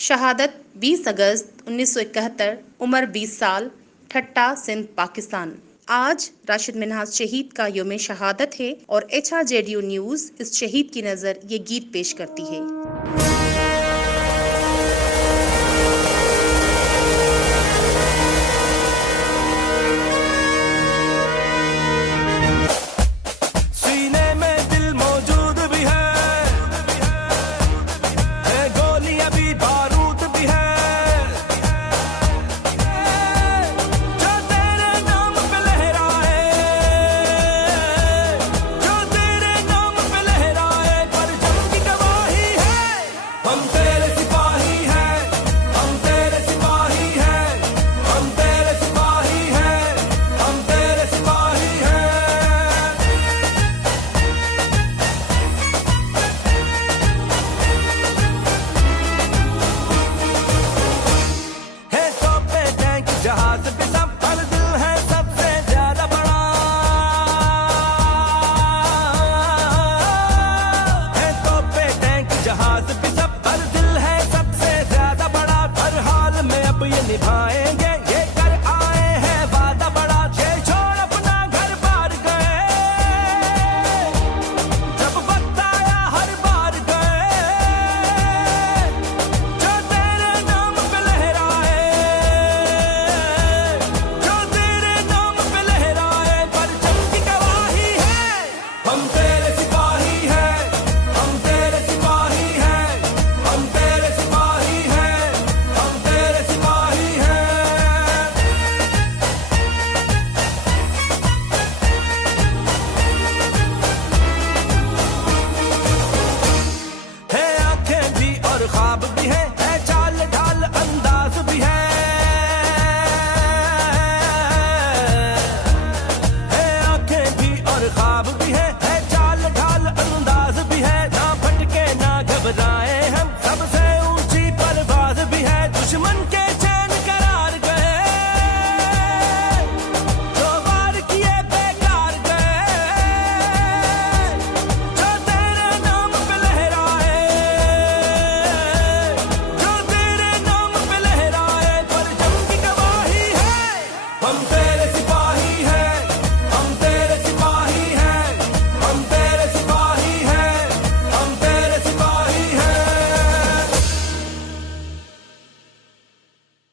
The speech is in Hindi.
शहादत 20 अगस्त 1971, उम्र 20 साल, ठट्टा सिंध पाकिस्तान। आज राशिद मिन्हाज शहीद का यौम शहादत है और HRJDU न्यूज़ इस शहीद की नज़र ये गीत पेश करती है।